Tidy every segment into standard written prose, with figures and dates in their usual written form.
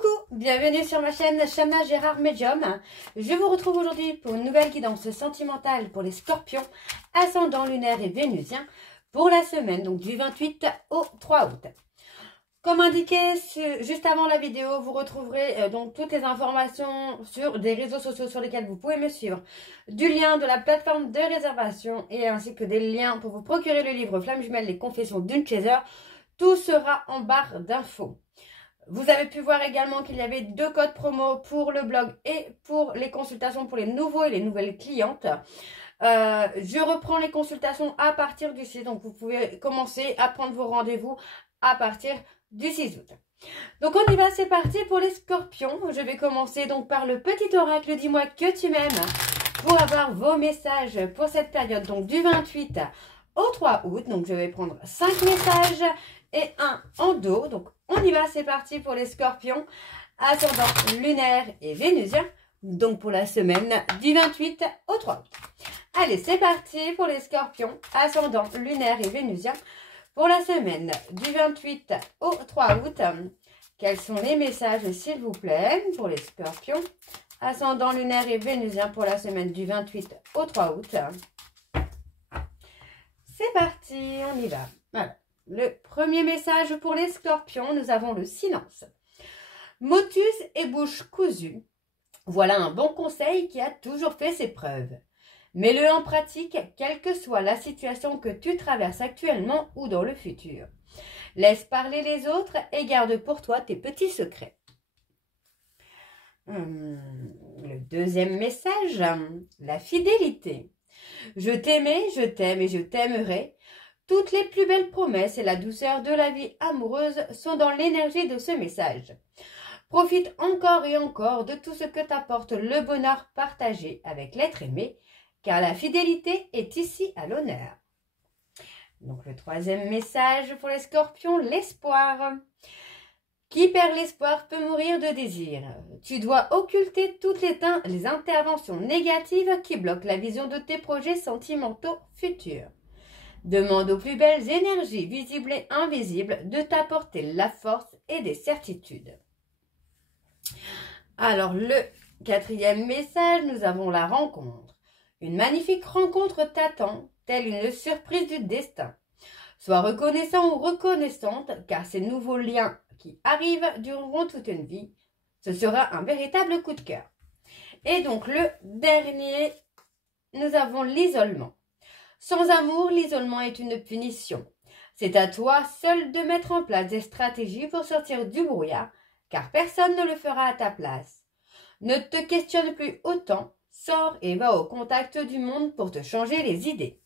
Coucou, bienvenue sur ma chaîne Chana Gérard Medium. Je vous retrouve aujourd'hui pour une nouvelle guidance sentimentale pour les scorpions, ascendant lunaire et vénusien pour la semaine donc du 28 au 3 août. Comme indiqué juste avant la vidéo, vous retrouverez donc toutes les informations sur des réseaux sociaux sur lesquels vous pouvez me suivre, du lien de la plateforme de réservation et ainsi que des liens pour vous procurer le livre Flamme Jumelle, les confessions d'une chaser. Tout sera en barre d'infos. Vous avez pu voir également qu'il y avait 2 codes promo pour le blog et pour les consultations pour les nouveaux et les nouvelles clientes. Je reprends les consultations à partir du 6, donc vous pouvez commencer à prendre vos rendez-vous à partir du 6 août. Donc on y va, c'est parti pour les scorpions. Je vais commencer donc par le petit oracle Dis-moi que tu m'aimes pour avoir vos messages pour cette période, donc du 28 au 3 août. Donc je vais prendre 5 messages et un en dos. Donc on y va, c'est parti pour les scorpions, ascendant lunaire et vénusien, donc pour la semaine du 28 au 3 août. Allez, c'est parti pour les scorpions, ascendant lunaire et vénusien, pour la semaine du 28 au 3 août. Quels sont les messages, s'il vous plaît, pour les scorpions, ascendant lunaire et vénusien, pour la semaine du 28 au 3 août. C'est parti, on y va. Voilà. Le premier message pour les scorpions, nous avons le silence. Motus et bouche cousue. Voilà un bon conseil qui a toujours fait ses preuves. Mets-le en pratique, quelle que soit la situation que tu traverses actuellement ou dans le futur. Laisse parler les autres et garde pour toi tes petits secrets. Le deuxième message, la fidélité. Je t'aimais, je t'aime et je t'aimerai. Toutes les plus belles promesses et la douceur de la vie amoureuse sont dans l'énergie de ce message. Profite encore et encore de tout ce que t'apporte le bonheur partagé avec l'être aimé, car la fidélité est ici à l'honneur. Donc le troisième message pour les scorpions, l'espoir. Qui perd l'espoir peut mourir de désir. Tu dois occulter toutes les interventions négatives qui bloquent la vision de tes projets sentimentaux futurs. Demande aux plus belles énergies visibles et invisibles de t'apporter la force et des certitudes. Alors, le quatrième message, nous avons la rencontre. Une magnifique rencontre t'attend, telle une surprise du destin. Sois reconnaissant ou reconnaissante, car ces nouveaux liens qui arrivent dureront toute une vie. Ce sera un véritable coup de cœur. Et donc, le dernier, nous avons l'isolement. Sans amour, l'isolement est une punition. C'est à toi seul de mettre en place des stratégies pour sortir du brouillard, car personne ne le fera à ta place. Ne te questionne plus autant, sors et va au contact du monde pour te changer les idées.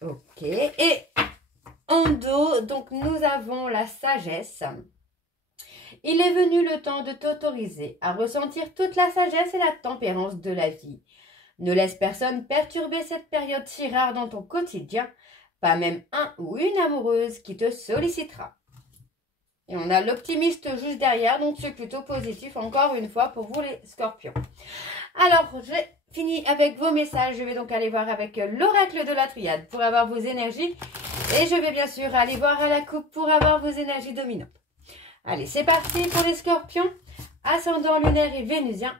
Ok, et en dos, donc nous avons la sagesse. Il est venu le temps de t'autoriser à ressentir toute la sagesse et la tempérance de la vie. Ne laisse personne perturber cette période si rare dans ton quotidien, pas même un ou une amoureuse qui te sollicitera. Et on a l'optimiste juste derrière, donc c'est plutôt positif encore une fois pour vous les scorpions. Alors, j'ai fini avec vos messages, je vais donc aller voir avec l'oracle de la triade pour avoir vos énergies. Et je vais bien sûr aller voir à la coupe pour avoir vos énergies dominantes. Allez, c'est parti pour les scorpions, ascendant lunaire et vénusien.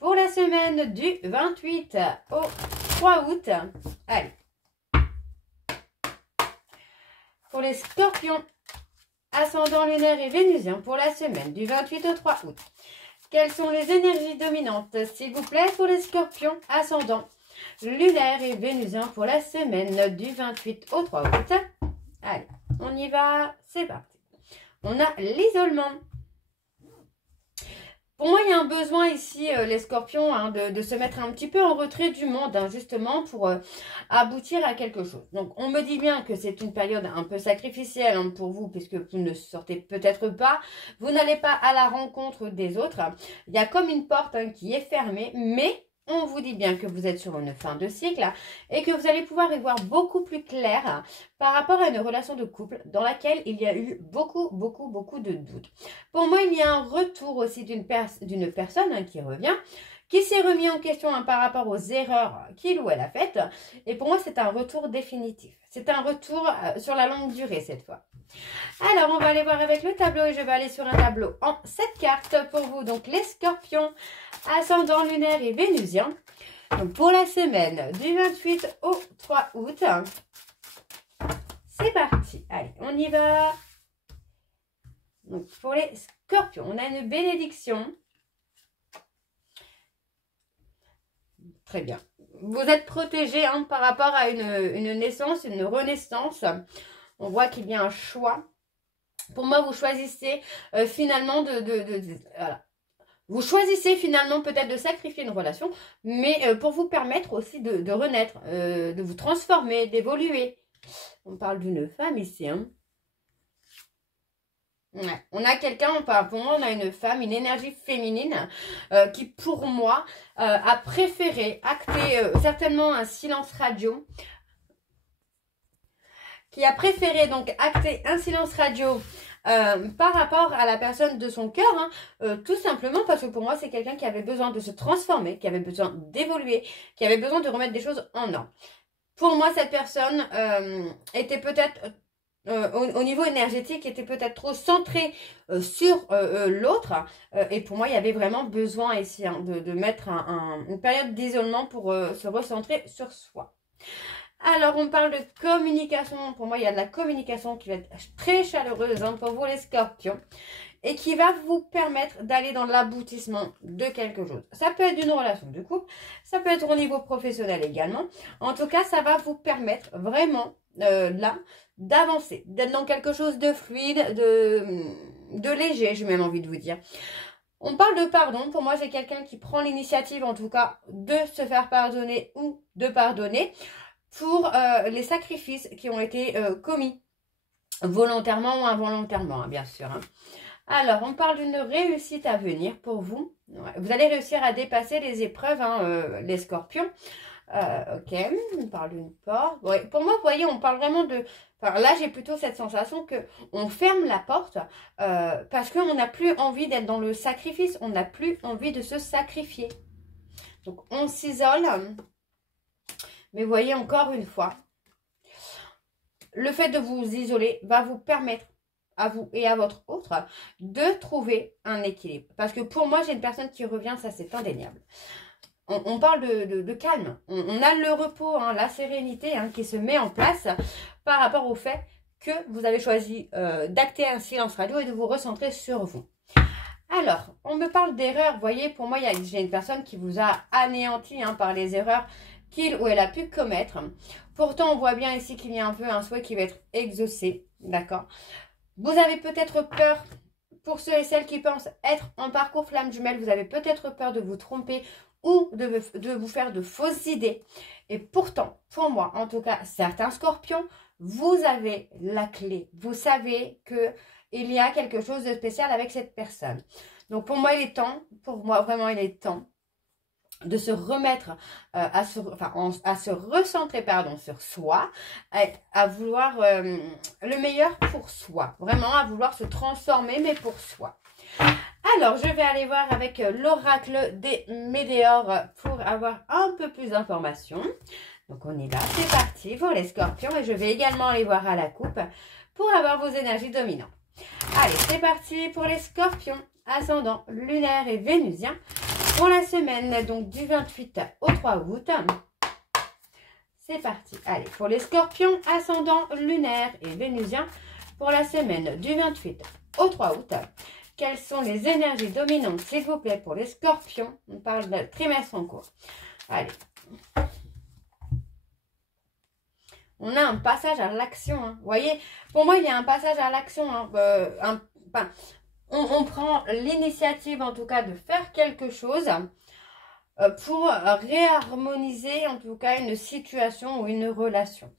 Pour la semaine du 28 au 3 août, allez. Pour les scorpions, ascendant lunaire et vénusien, pour la semaine du 28 au 3 août. Quelles sont les énergies dominantes, s'il vous plaît, pour les scorpions, ascendant lunaire et vénusien, pour la semaine du 28 au 3 août. Allez, on y va, c'est parti. On a l'isolement. Pour moi, il y a un besoin ici, les scorpions, hein, de se mettre un petit peu en retrait du monde, hein, justement, pour aboutir à quelque chose. Donc, on me dit bien que c'est une période un peu sacrificielle hein, pour vous, puisque vous ne sortez peut-être pas, vous n'allez pas à la rencontre des autres. Il y a comme une porte hein, qui est fermée, mais on vous dit bien que vous êtes sur une fin de cycle et que vous allez pouvoir y voir beaucoup plus clair par rapport à une relation de couple dans laquelle il y a eu beaucoup de doutes. Pour moi, il y a un retour aussi d'une personne hein, qui revient, qui s'est remis en question hein, par rapport aux erreurs qu'il ou elle a faites. Et pour moi, c'est un retour définitif. C'est un retour sur la longue durée cette fois. Alors, on va aller voir avec le tableau et je vais aller sur un tableau en 7 cartes pour vous. Donc, les scorpions, ascendant lunaire et vénusien. Donc, pour la semaine du 28 au 3 août. C'est parti. Allez, on y va. Donc, pour les scorpions, on a une bénédiction. Très bien. Vous êtes protégé hein, par rapport à une naissance, une renaissance. On voit qu'il y a un choix. Pour moi, vous choisissez finalement voilà. Vous choisissez finalement peut-être de sacrifier une relation, mais pour vous permettre aussi de renaître, de vous transformer, d'évoluer. On parle d'une femme ici. Hein. Ouais. On a quelqu'un, pour moi, on a une femme, une énergie féminine qui, pour moi, a préféré acter certainement un silence radio. Qui a préféré donc acter un silence radio par rapport à la personne de son cœur, hein, tout simplement parce que pour moi, c'est quelqu'un qui avait besoin de se transformer, qui avait besoin d'évoluer, qui avait besoin de remettre des choses en ordre. Pour moi, cette personne était peut-être... au niveau énergétique, était peut-être trop centré sur l'autre. Et pour moi, il y avait vraiment besoin ici hein, de mettre une période d'isolement pour se recentrer sur soi. Alors, on parle de communication. Pour moi, il y a de la communication qui va être très chaleureuse hein, pour vous les scorpions. Et qui va vous permettre d'aller dans l'aboutissement de quelque chose. Ça peut être d'une relation de couple. Ça peut être au niveau professionnel également. En tout cas, ça va vous permettre vraiment là d'avancer, d'être dans quelque chose de fluide, de léger, j'ai même envie de vous dire. On parle de pardon. Pour moi, c'est quelqu'un qui prend l'initiative, en tout cas, de se faire pardonner ou de pardonner pour les sacrifices qui ont été commis, volontairement ou involontairement, hein, bien sûr. Hein. Alors, on parle d'une réussite à venir pour vous. Ouais, vous allez réussir à dépasser les épreuves, hein, les scorpions. Ok, on parle d'une porte. Ouais, pour moi, vous voyez, on parle vraiment de... Enfin, là, j'ai plutôt cette sensation que on ferme la porte parce qu'on n'a plus envie d'être dans le sacrifice. On n'a plus envie de se sacrifier. Donc, on s'isole. Mais vous voyez, encore une fois, le fait de vous isoler va vous permettre à vous et à votre autre de trouver un équilibre. Parce que pour moi, j'ai une personne qui revient, ça c'est indéniable. On parle de calme. On a le repos, hein, la sérénité hein, qui se met en place par rapport au fait que vous avez choisi d'acter un silence radio et de vous recentrer sur vous. Alors, on me parle d'erreurs. Vous voyez, pour moi, j'ai une personne qui vous a anéanti hein, par les erreurs qu'il ou elle a pu commettre. Pourtant, on voit bien ici qu'il y a un peu un souhait qui va être exaucé. D'accord ? Vous avez peut-être peur, pour ceux et celles qui pensent être en parcours flamme jumelle, vous avez peut-être peur de vous tromper ou de vous faire de fausses idées. Et pourtant, pour moi, en tout cas, certains scorpions, vous avez la clé. Vous savez qu'il y a quelque chose de spécial avec cette personne. Donc, pour moi, il est temps, pour moi, vraiment, il est temps de se remettre, à se recentrer sur soi, à vouloir le meilleur pour soi. Vraiment, à vouloir se transformer, mais pour soi. Alors, je vais aller voir avec l'oracle des météores pour avoir un peu plus d'informations. Donc, on y va. C'est parti pour les scorpions. Et je vais également aller voir à la coupe pour avoir vos énergies dominantes. Allez, c'est parti pour les scorpions, ascendant lunaire et vénusien. Pour la semaine, donc du 28 au 3 août. C'est parti. Allez, pour les scorpions, ascendant lunaire et vénusien. Pour la semaine du 28 au 3 août. Quelles sont les énergies dominantes, s'il vous plaît, pour les scorpions? On parle de trimestre en cours. Allez. On a un passage à l'action. Hein. Vous voyez, pour moi, il y a un passage à l'action. Hein. On prend l'initiative, en tout cas, de faire quelque chose pour réharmoniser, en tout cas, une situation ou une relation.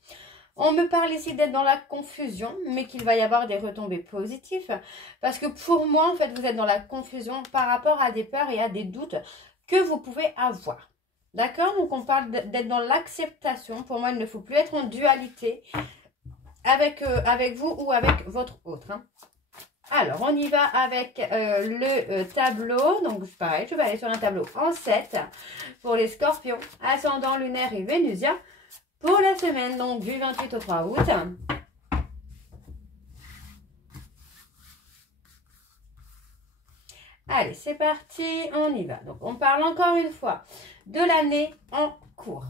On me parle ici d'être dans la confusion, mais qu'il va y avoir des retombées positives. Parce que pour moi, en fait, vous êtes dans la confusion par rapport à des peurs et à des doutes que vous pouvez avoir. D'accord? Donc, on parle d'être dans l'acceptation. Pour moi, il ne faut plus être en dualité avec vous ou avec votre autre. Hein. Alors, on y va avec le tableau. Donc, pareil, je vais aller sur un tableau en 7 pour les scorpions, ascendant lunaire et vénusien pour la semaine, donc du 28 au 3 août. Allez, c'est parti, on y va. Donc, on parle encore une fois de l'année en cours.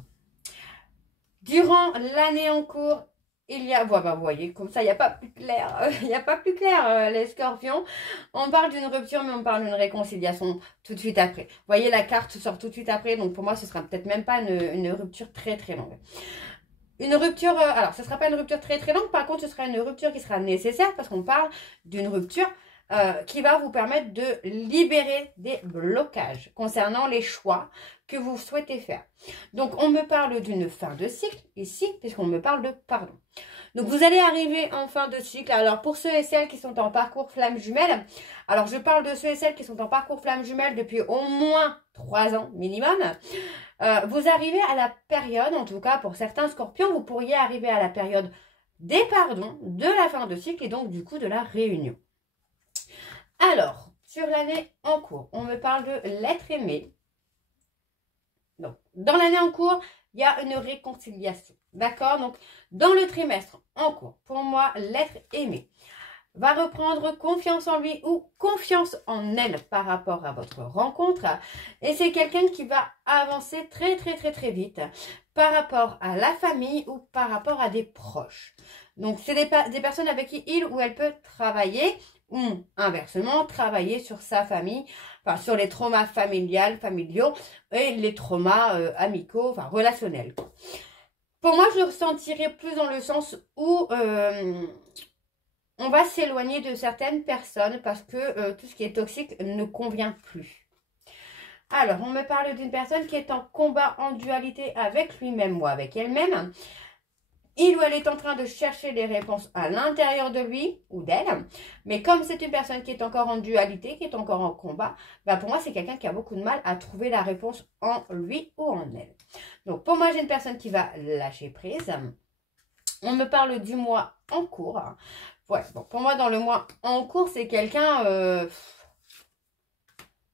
Durant l'année en cours, il y a, vous voyez, comme ça, il n'y a pas plus clair, il n'y a pas plus clair, les scorpions. On parle d'une rupture, mais on parle d'une réconciliation tout de suite après. Vous voyez, la carte sort tout de suite après, donc pour moi, ce sera peut-être même pas une rupture très très longue. Une rupture, alors, ce ne sera pas une rupture très très longue, par contre, ce sera une rupture qui sera nécessaire, parce qu'on parle d'une rupture qui va vous permettre de libérer des blocages concernant les choix que vous souhaitez faire. Donc, on me parle d'une fin de cycle ici, puisqu'on me parle de pardon. Donc, vous allez arriver en fin de cycle. Alors, pour ceux et celles qui sont en parcours flamme jumelle, alors je parle de ceux et celles qui sont en parcours flamme jumelle depuis au moins 3 ans minimum. Vous arrivez à la période, en tout cas pour certains scorpions, vous pourriez arriver à la période des pardons, de la fin de cycle et donc du coup de la réunion. Alors, sur l'année en cours, on me parle de l'être aimé. Donc, dans l'année en cours, il y a une réconciliation. D'accord? Donc, dans le trimestre en cours, pour moi, l'être aimé va reprendre confiance en lui ou confiance en elle par rapport à votre rencontre. Et c'est quelqu'un qui va avancer très, très, très, très vite par rapport à la famille ou par rapport à des proches. Donc, c'est des personnes avec qui il ou elle peut travailler ou inversement travailler sur sa famille, enfin sur les traumas familiaux et les traumas amicaux, enfin relationnels. Pour moi, je le ressentirais plus dans le sens où on va s'éloigner de certaines personnes parce que tout ce qui est toxique ne convient plus. Alors, on me parle d'une personne qui est en combat, en dualité avec lui-même ou avec elle-même. Il ou elle est en train de chercher les réponses à l'intérieur de lui ou d'elle. Mais comme c'est une personne qui est encore en dualité, qui est encore en combat, bah pour moi, c'est quelqu'un qui a beaucoup de mal à trouver la réponse en lui ou en elle. Donc, pour moi, j'ai une personne qui va lâcher prise. On me parle du mois en cours. Ouais, bon, pour moi, dans le mois en cours, c'est quelqu'un...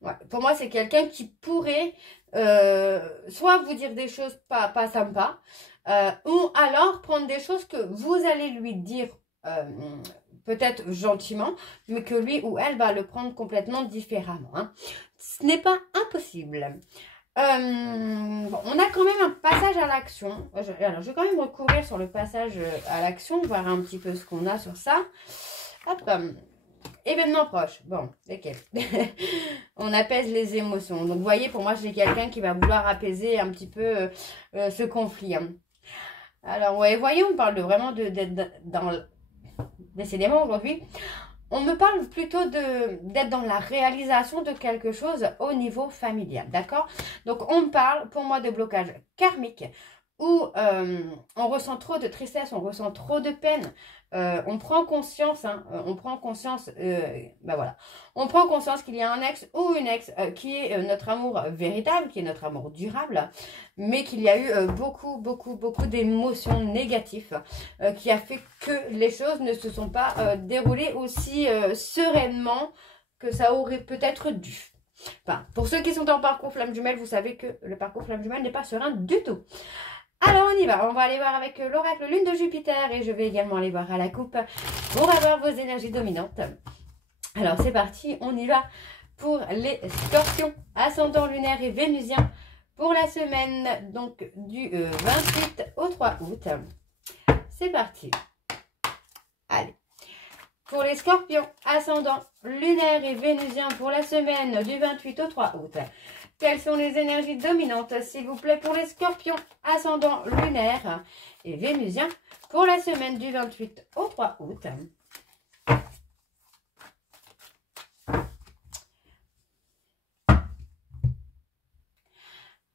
ouais, pour moi, c'est quelqu'un qui pourrait soit vous dire des choses pas sympas, ou alors prendre des choses que vous allez lui dire peut-être gentiment, mais que lui ou elle va le prendre complètement différemment. Hein. Ce n'est pas impossible. Bon, on a quand même un passage à l'action. Alors, je vais quand même recourir sur le passage à l'action, voir un petit peu ce qu'on a sur ça. Hop, événement proche. Bon, lesquels on apaise les émotions. Donc, vous voyez, pour moi, j'ai quelqu'un qui va vouloir apaiser un petit peu ce conflit. Hein. Alors, ouais, voyez, on parle vraiment d'être dans... Décidément, aujourd'hui, on me parle plutôt d'être dans la réalisation de quelque chose au niveau familial, d'accord? Donc, on me parle, pour moi, de blocage karmique où on ressent trop de tristesse, on ressent trop de peine. On prend conscience, ben voilà, on prend conscience qu'il y a un ex ou une ex qui est notre amour véritable, qui est notre amour durable, mais qu'il y a eu beaucoup d'émotions négatives qui a fait que les choses ne se sont pas déroulées aussi sereinement que ça aurait peut-être dû. Enfin, pour ceux qui sont en parcours flamme jumelle, vous savez que le parcours flamme jumelle n'est pas serein du tout. Alors on y va, on va aller voir avec l'oracle lune de Jupiter et je vais également aller voir à la coupe pour avoir vos énergies dominantes. Alors c'est parti, on y va pour les scorpions, ascendant lunaire et vénusien pour la semaine donc du 28 au 3 août. C'est parti. Allez. Pour les scorpions, ascendant lunaire et vénusien pour la semaine du 28 au 3 août. Quelles sont les énergies dominantes, s'il vous plaît, pour les scorpions, ascendant lunaire et vénusien pour la semaine du 28 au 3 août.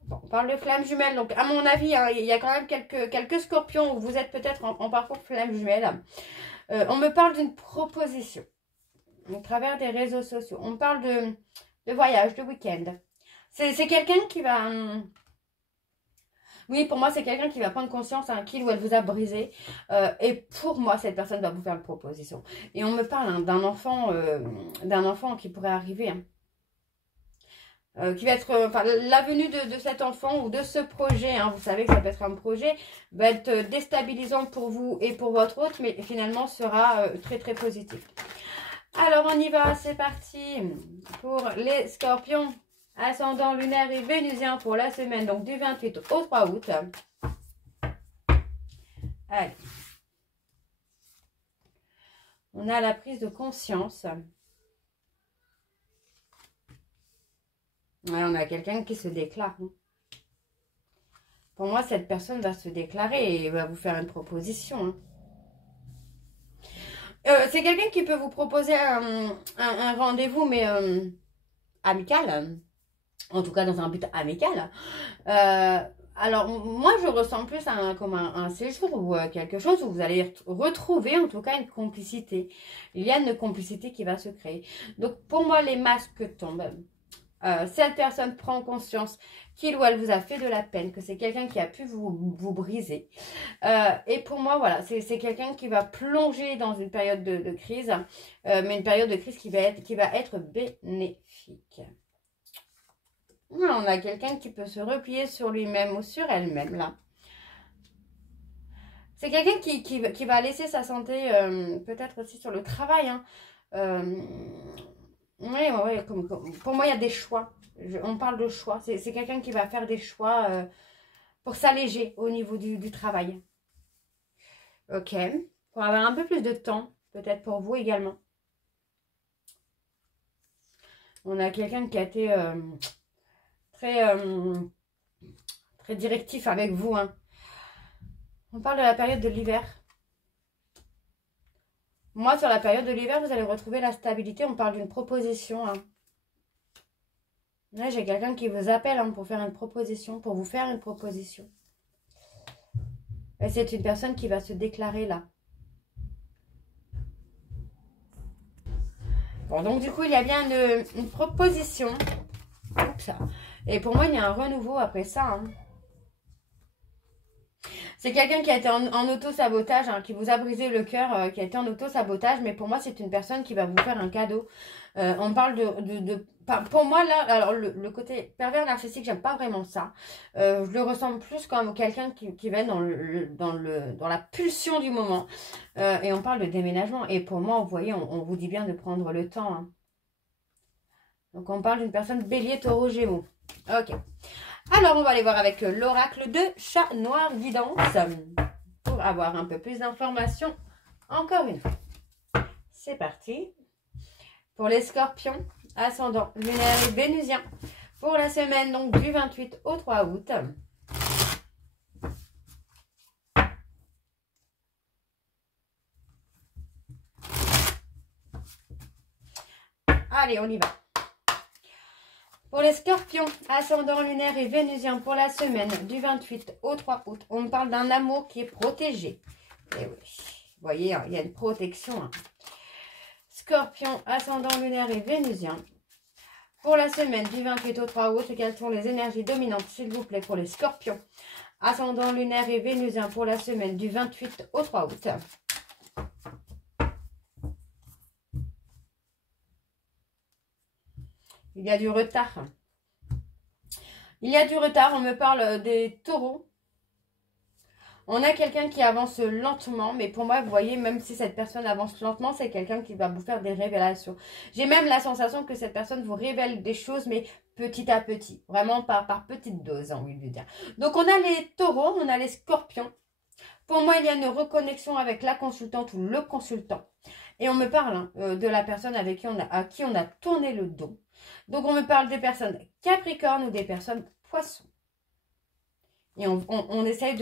Bon, on parle de flamme jumelle, donc à mon avis, hein, il y a quand même quelques scorpions où vous êtes peut-être en parcours flamme jumelle. On me parle d'une proposition au travers des réseaux sociaux. On me parle de voyage, de week-end. C'est quelqu'un qui va... Oui, pour moi, c'est quelqu'un qui va prendre conscience qu'il ou elle vous a brisé. Et pour moi, cette personne va vous faire une proposition. Et on me parle hein, d'un enfant qui pourrait arriver. Hein. Qui va être, enfin, la venue de cet enfant ou de ce projet, hein, vous savez que ça peut être un projet, va être déstabilisant pour vous et pour votre autre, mais finalement sera très très positif. Alors on y va, c'est parti pour les scorpions, ascendant lunaire et vénusien pour la semaine, donc du 28 au 3 août. Allez. On a la prise de conscience. Ouais, on a quelqu'un qui se déclare. Hein. Pour moi, cette personne va se déclarer et va vous faire une proposition. Hein. C'est quelqu'un qui peut vous proposer un rendez-vous, mais amical. En tout cas, dans un but amical. Alors, moi, je ressens plus comme un séjour ou quelque chose où vous allez retrouver, en tout cas, une complicité. Il y a une complicité qui va se créer. Donc, pour moi, les masques tombent. Cette personne prend conscience qu'il ou elle vous a fait de la peine, que c'est quelqu'un qui a pu vous briser. Et pour moi, voilà, c'est quelqu'un qui va plonger dans une période de crise, mais une période de crise qui va être bénéfique. Voilà, on a quelqu'un qui peut se replier sur lui-même ou sur elle-même, là. C'est quelqu'un qui va laisser sa santé, peut-être aussi sur le travail, hein. Oui, pour moi, il y a des choix. On parle de choix. C'est quelqu'un qui va faire des choix pour s'alléger au niveau du travail. Ok. Pour avoir un peu plus de temps, peut-être pour vous également. On a quelqu'un qui a été très directif avec vous. Hein. On parle de la période de l'hiver. Moi, sur la période de l'hiver, vous allez retrouver la stabilité. On parle d'une proposition. Hein. Là, j'ai quelqu'un qui vous appelle hein, pour faire une proposition, pour vous faire une proposition. Et c'est une personne qui va se déclarer là. Bon, donc du coup, il y a bien une proposition. Oups. Et pour moi, il y a un renouveau après ça. Hein. C'est quelqu'un qui a été en auto-sabotage, hein, qui vous a brisé le cœur, qui a été en auto-sabotage. Mais pour moi, c'est une personne qui va vous faire un cadeau. On parle pour moi, là, alors le côté pervers narcissique, j'aime pas vraiment ça. Je le ressens plus comme quelqu'un qui va être dans la pulsion du moment. Et on parle de déménagement. Et pour moi, vous voyez, on vous dit bien de prendre le temps. Hein. Donc, on parle d'une personne bélier, taureau, gémeaux. Ok. Alors, on va aller voir avec l'oracle de Chat Noir Guidance pour avoir un peu plus d'informations. Encore une fois. C'est parti. Pour les scorpions, ascendant lunaire et vénusien. Pour la semaine donc du 28 au 3 août. Allez, on y va. Pour les scorpions, ascendant lunaire et vénusien pour la semaine du 28 au 3 août, on parle d'un amour qui est protégé. Et oui, vous voyez, il y a une protection. Hein. Scorpion, ascendant lunaire et vénusien. Pour la semaine du 28 au 3 août, quelles sont les énergies dominantes, s'il vous plaît, pour les scorpions, ascendant lunaire et vénusien pour la semaine du 28 au 3 août. Il y a du retard. Il y a du retard. On me parle des taureaux. On a quelqu'un qui avance lentement. Mais pour moi, vous voyez, même si cette personne avance lentement, c'est quelqu'un qui va vous faire des révélations. J'ai même la sensation que cette personne vous révèle des choses, mais petit à petit. Vraiment par petite dose, j'ai envie de dire. Donc, on a les taureaux, on a les scorpions. Pour moi, il y a une reconnexion avec la consultante ou le consultant. Et on me parle hein, de la personne à qui on a tourné le dos. Donc, on me parle des personnes capricornes ou des personnes poissons. Et on essaye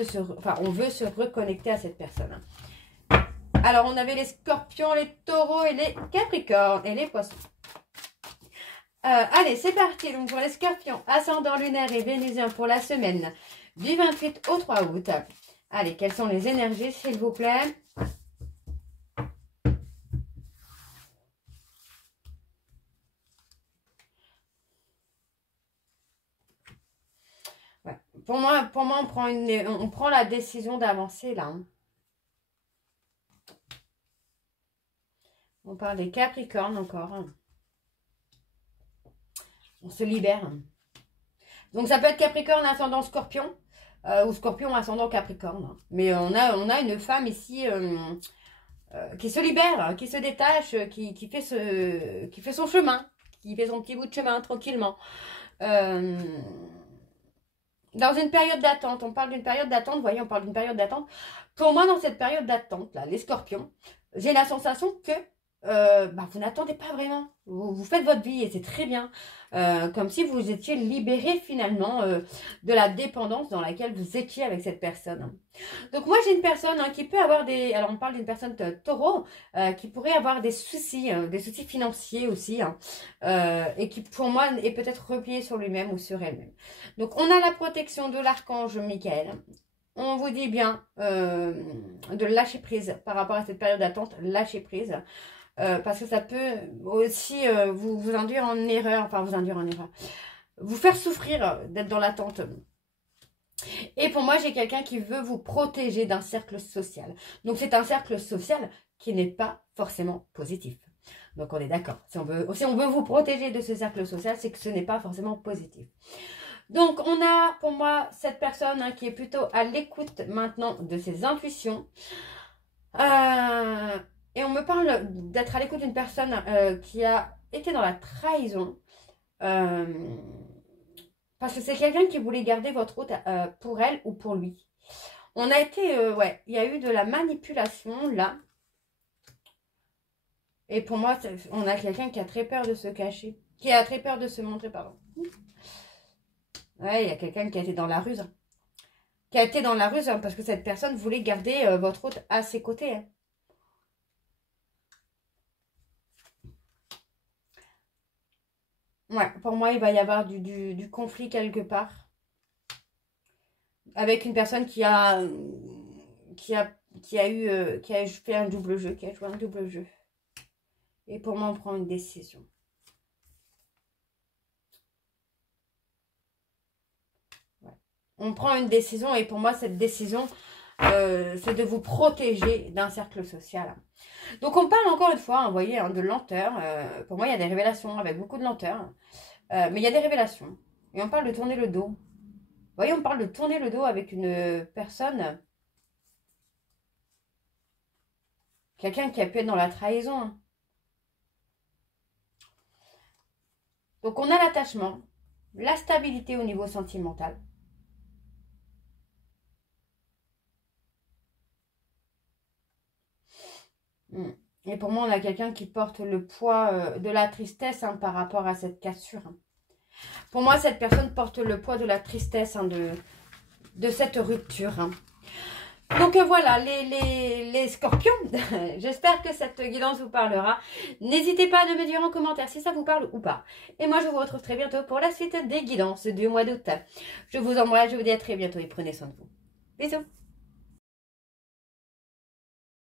on veut se reconnecter à cette personne. Alors, on avait les scorpions, les taureaux et les capricornes et les poissons. Allez, c'est parti. Donc, pour les scorpions, ascendant lunaire et vénusien pour la semaine du 28 au 3 août. Allez, quelles sont les énergies, s'il vous plaît ? pour moi, on prend la décision d'avancer là. Hein. On parle des Capricornes encore. Hein. On se libère. Hein. Donc, ça peut être Capricorne ascendant Scorpion ou Scorpion ascendant Capricorne. Hein. Mais on a une femme ici qui se libère, hein, qui se détache, qui fait son chemin, qui fait son petit bout de chemin tranquillement. Dans une période d'attente, on parle d'une période d'attente, vous voyez, on parle d'une période d'attente. Pour moi, dans cette période d'attente, là, les Scorpions, j'ai la sensation que vous n'attendez pas vraiment. Vous faites votre vie et c'est très bien. Comme si vous étiez libéré finalement de la dépendance dans laquelle vous étiez avec cette personne. Donc moi j'ai une personne qui peut avoir des... Alors on parle d'une personne taureau qui pourrait avoir des soucis financiers aussi. Et qui pour moi est peut-être repliée sur lui-même ou sur elle-même. Donc on a la protection de l'archange Michael. On vous dit bien de lâcher prise par rapport à cette période d'attente, lâcher prise. Parce que ça peut aussi vous induire en erreur, vous faire souffrir d'être dans l'attente. Et pour moi, j'ai quelqu'un qui veut vous protéger d'un cercle social. Donc c'est un cercle social qui n'est pas forcément positif. Donc on est d'accord. Si on veut vous protéger de ce cercle social, c'est que ce n'est pas forcément positif. Donc on a pour moi cette personne qui est plutôt à l'écoute maintenant de ses intuitions. Et on me parle d'être à l'écoute d'une personne qui a été dans la trahison. Parce que c'est quelqu'un qui voulait garder votre route pour elle ou pour lui. On a été, il y a eu de la manipulation là. Et pour moi, on a quelqu'un qui a très peur de se cacher. Qui a très peur de se montrer, pardon. Ouais, il y a quelqu'un qui a été dans la ruse. Qui a été dans la ruse parce que cette personne voulait garder votre route à ses côtés. Hein. Ouais, pour moi, il va y avoir du conflit quelque part. Avec une personne qui a fait un double jeu, qui a joué un double jeu. Et pour moi, on prend une décision. Ouais. On prend une décision et pour moi, cette décision, c'est de vous protéger d'un cercle social. Donc on parle encore une fois, vous voyez, de lenteur. Pour moi, il y a des révélations avec beaucoup de lenteur. Mais il y a des révélations. Et on parle de tourner le dos. Vous voyez, on parle de tourner le dos avec une personne. Quelqu'un qui a pu être dans la trahison. Donc on a l'attachement, la stabilité au niveau sentimental. Et pour moi, on a quelqu'un qui porte le poids de la tristesse par rapport à cette cassure. Pour moi, cette personne porte le poids de la tristesse de cette rupture. Donc voilà, les scorpions, j'espère que cette guidance vous parlera. N'hésitez pas à me dire en commentaire si ça vous parle ou pas. Et moi, je vous retrouve très bientôt pour la suite des guidances du mois d'août. Je vous embrasse, je vous dis à très bientôt et prenez soin de vous. Bisous.